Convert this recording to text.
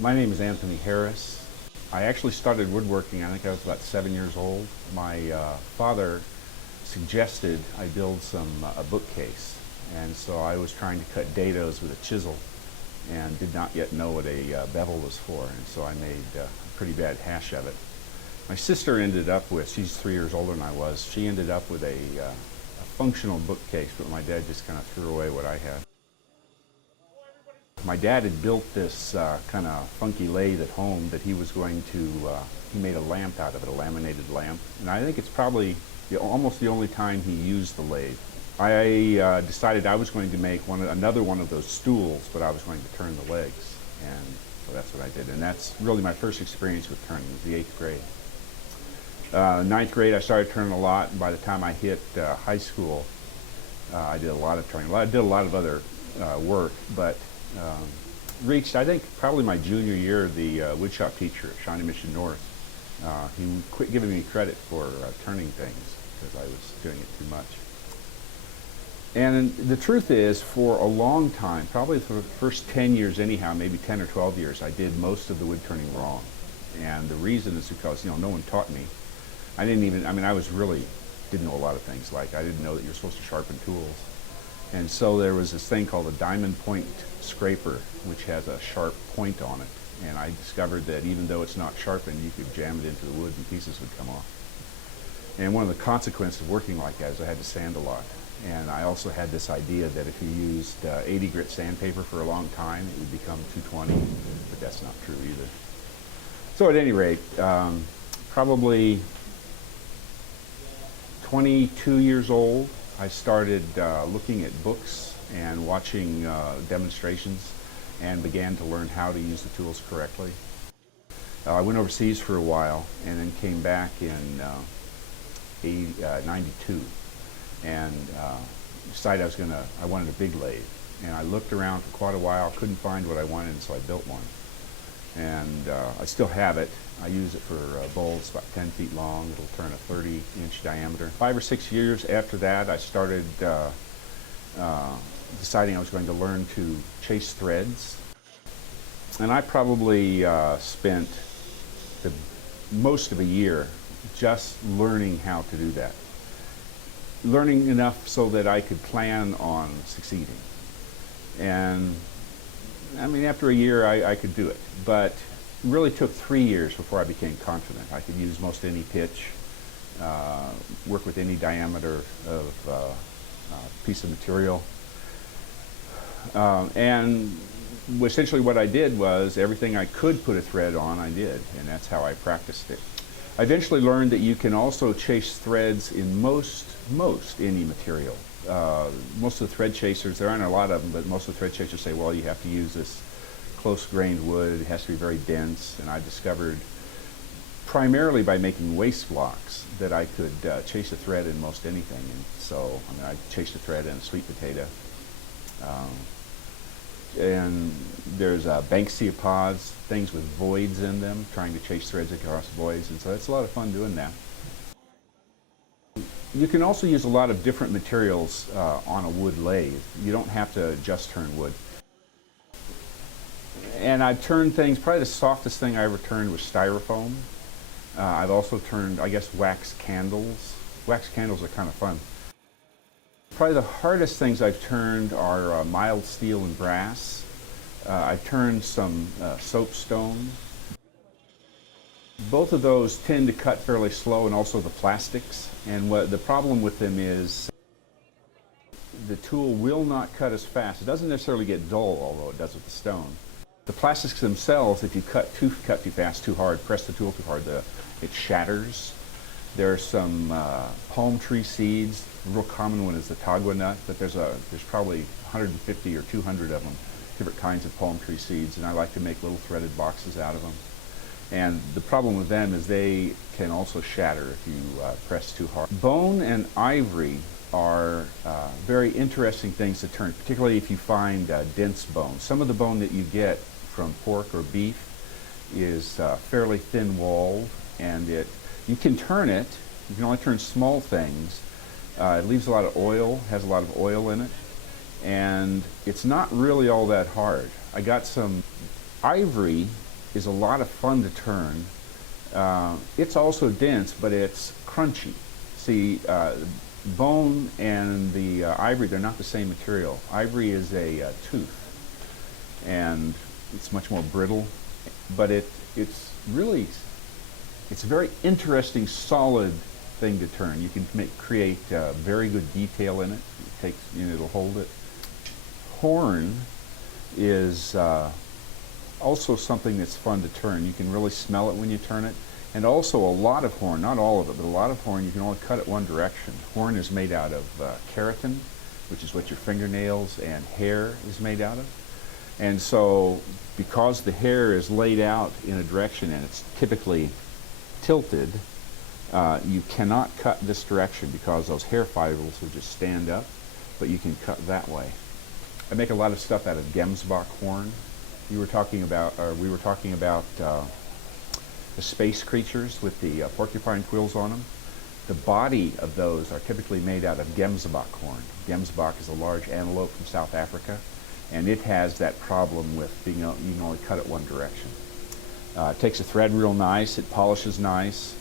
My name is Anthony Harris. I actually started woodworking, I think I was about 7 years old. My father suggested I build a bookcase, and so I was trying to cut dados with a chisel and did not yet know what a bevel was for, and so I made a pretty bad hash of it. My sister ended up with, she's 3 years older than I was, she ended up with a functional bookcase, but my dad just kind of threw away what I had. My dad had built this kind of funky lathe at home that he was going to, he made a lamp out of it, a laminated lamp. And I think it's probably almost the only time he used the lathe. I decided I was going to make another one of those stools, but I was going to turn the legs. And so that's what I did. And that's really my first experience with turning, was the 8th grade. 9th grade I started turning a lot, and by the time I hit high school, I did a lot of turning. I did a lot of other work, but reached, I think, probably my junior year, the woodshop teacher at Shawnee Mission North. He quit giving me credit for turning things because I was doing it too much. And the truth is, for a long time, probably for the first 10 years anyhow, maybe 10 or 12 years, I did most of the wood turning wrong. And the reason is because, no one taught me. I didn't know a lot of things, like I didn't know that you're supposed to sharpen tools. And so there was this thing called a diamond point scraper, which has a sharp point on it. And I discovered that even though it's not sharpened, you could jam it into the wood and pieces would come off. And one of the consequences of working like that is I had to sand a lot. And I also had this idea that if you used 80 grit sandpaper for a long time, it would become 220, but that's not true either. So at any rate, probably 22 years old, I started looking at books and watching demonstrations and began to learn how to use the tools correctly. I went overseas for a while and then came back in 92 and decided I wanted a big lathe. And I looked around for quite a while, couldn't find what I wanted, and so I built one. And I still have it. I use it for bowls about 10 feet long. It'll turn a 30-inch diameter. 5 or 6 years after that, I started deciding I was going to learn to chase threads. And I probably spent most of a year just learning how to do that. Learning enough so that I could plan on succeeding. And after a year I could do it, but it really took 3 years before I became confident. I could use most any pitch, work with any diameter of piece of material. And essentially what I did was everything I could put a thread on, I did, and that's how I practiced it. I eventually learned that you can also chase threads in most any material. Most of the thread chasers, there aren't a lot of them, but most of the thread chasers say, well, you have to use this close-grained wood, it has to be very dense, and I discovered primarily by making waste blocks that I could chase a thread in most anything. And so, I chased a thread in a sweet potato. And there's Banksia pods, things with voids in them, trying to chase threads across voids, and so it's a lot of fun doing that. You can also use a lot of different materials on a wood lathe. You don't have to just turn wood. And I've turned things, probably the softest thing I ever turned was styrofoam. I've also turned, I guess, wax candles. Wax candles are kind of fun. Probably the hardest things I've turned are mild steel and brass. I've turned some soapstone. Both of those tend to cut fairly slow, and also the plastics. And the problem with them is the tool will not cut as fast. It doesn't necessarily get dull, although it does with the stone. The plastics themselves, if you cut too fast, too hard, press the tool too hard, it shatters. There are some palm tree seeds. The real common one is the tagua nut, but there's probably 150 or 200 of them, different kinds of palm tree seeds, and I like to make little threaded boxes out of them. And the problem with them is they can also shatter if you press too hard. Bone and ivory are very interesting things to turn, particularly if you find dense bone. Some of the bone that you get from pork or beef is fairly thin-walled, and you can turn it. You can only turn small things. It leaves a lot of oil, has a lot of oil in it, and it's not really all that hard. I got some ivory is a lot of fun to turn. It's also dense, but it's crunchy. See, bone and the ivory, they're not the same material. Ivory is a tooth, and it's much more brittle, but it's a very interesting, solid thing to turn. You can create very good detail in it. It'll hold it. Horn is also something that's fun to turn. You can really smell it when you turn it. And also a lot of horn, not all of it, but a lot of horn, you can only cut it one direction. Horn is made out of keratin, which is what your fingernails and hair is made out of. And so because the hair is laid out in a direction and it's typically tilted, you cannot cut this direction because those hair fibers will just stand up, but you can cut that way. I make a lot of stuff out of Gemsbach horn. We were talking about the space creatures with the porcupine quills on them. The body of those are typically made out of Gemsbach horn. Gemsbach is a large antelope from South Africa, and it has that problem with you can only cut it one direction. It takes a thread real nice, it polishes nice,